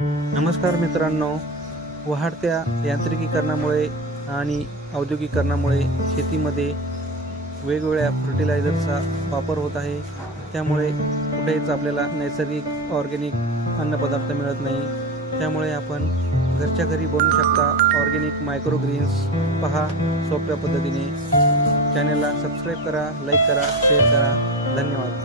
नमस्कार मित्रांनो, वाढत्या यांत्रिकीकरणामुळे आणि औद्योगिकीकरणामुळे शेतीमध्ये वेगवेगळ्या फर्टिलायझरचा वापर होत आहे। त्यामुळे कुठेच आपल्याला नैसर्गिक ऑर्गॅनिक अन्नपदार्थ मिळत नाही। त्यामुळे आपण घरच्या घरी बनवू शकता ऑर्गॅनिक मायक्रोग्रीन्स। पहा सोप्या पद्धतीने। चॅनलला सबस्क्राइब करा, लाईक करा, शेअर करा। धन्यवाद।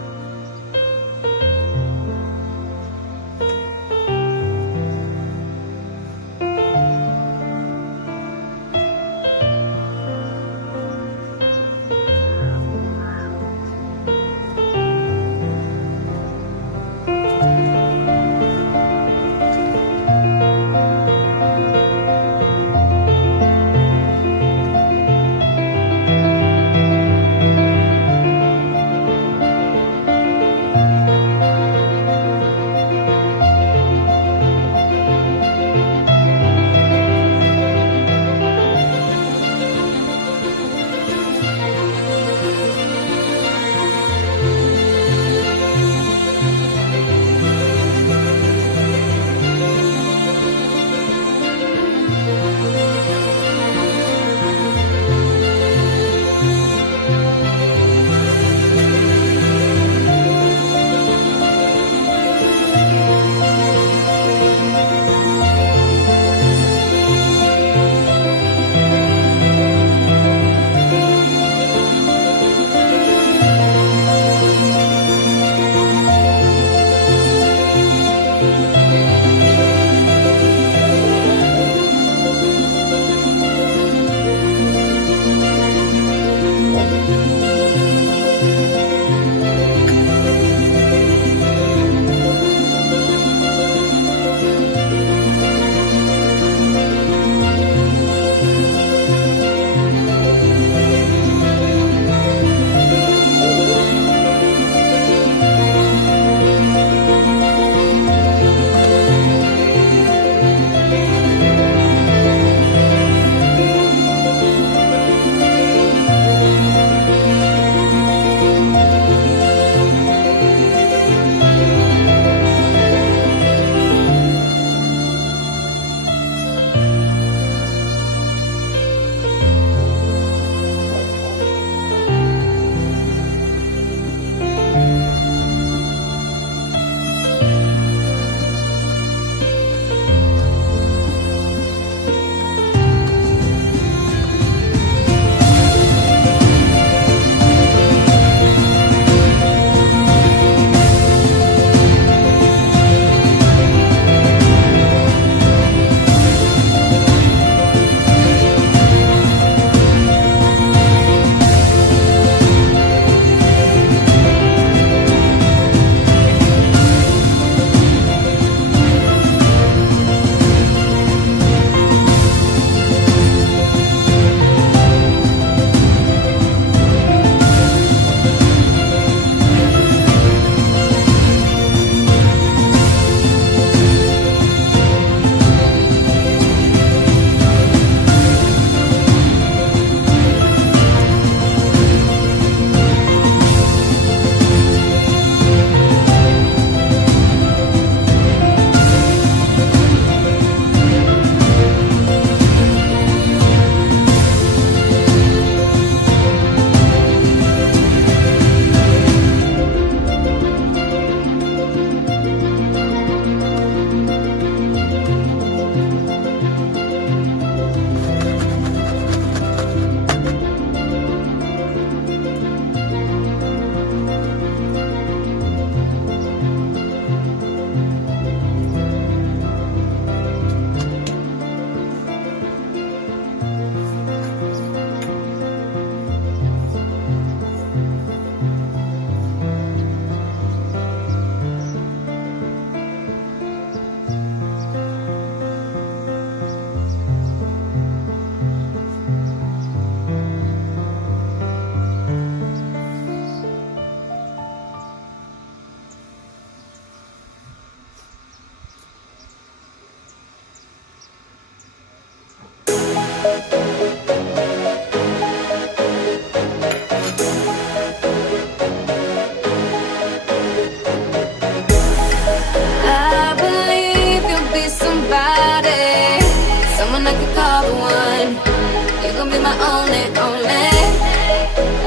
be my only, only.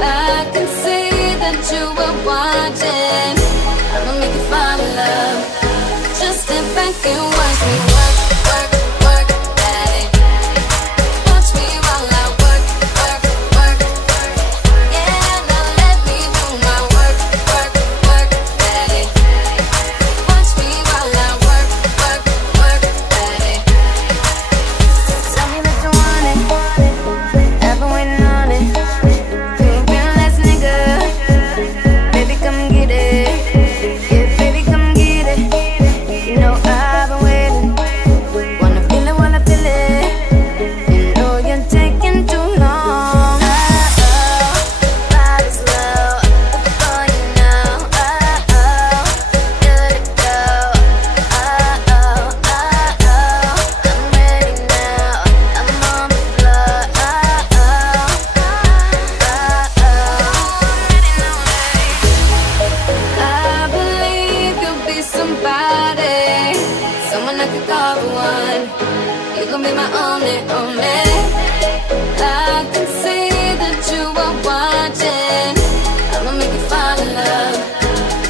I can see that you were watching. I'ma make you fall in love. Just step back and watch me work, work, work, daddy. Watch me while I work, work, work. Yeah, now let me do my work, work, work, daddy. Watch me while I work, work, work, daddy. Tell me that you want it, I've been waiting on it. You a real ass nigga, baby come get it. Yeah, baby come get it. You know I've been waiting, wanna feel it while I feel it. You know you're taking too long. Body's low, before you know. Good to go. I'm ready now. I'm on the floor. I believe you'll be somebody, someone I could call the one. You gon' be my only, only. I can see that you are watching. I'ma make you fall in love.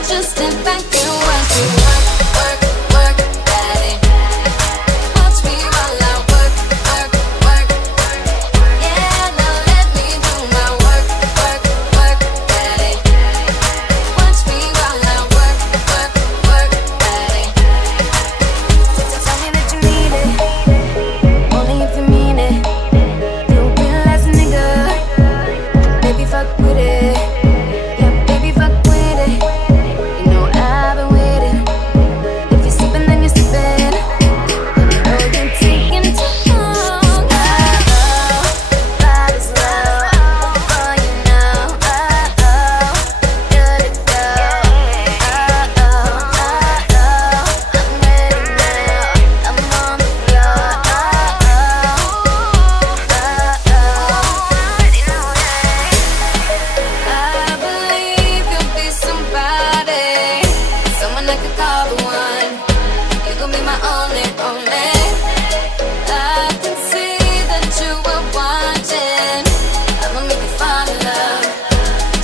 Just step back and watch me work, work, work, daddy. Watch me while I work, work, work. Yeah, now let me do my work, work, work, daddy. Watch me while I work, work, work, daddy. Tell me that you need it, only if you mean it. You a real ass nigga, baby fuck with it. Yeah, baby fuck with it. You know I've been waiting. If you're sleeping, then you're sleeping. You know you're taking too long. Body's low, before you know. Good to go. I'm ready now. I'm on the floor. I believe you'll be somebody, someone I could call the one. You gon' be my only, only. I can see that you were watching. I'ma make you fall in love.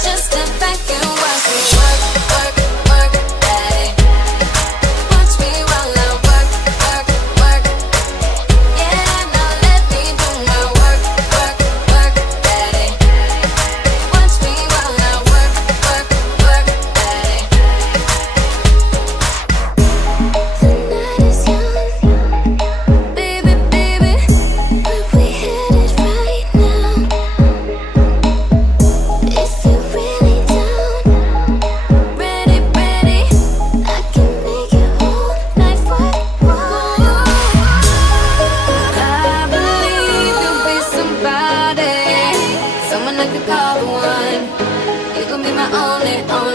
Just step back and watch me work, work, work, daddy. Watch me while I work, work, work. Yeah, now let me do my work, work, work, daddy. Watch me while I work, work, work, daddy. The night is young, baby, baby. Where we headed right now? If you're really down, ready, ready, I can make your whole life worthwhile. I believe you'll be somebody, someone I could call the one. You gon' be my only, only.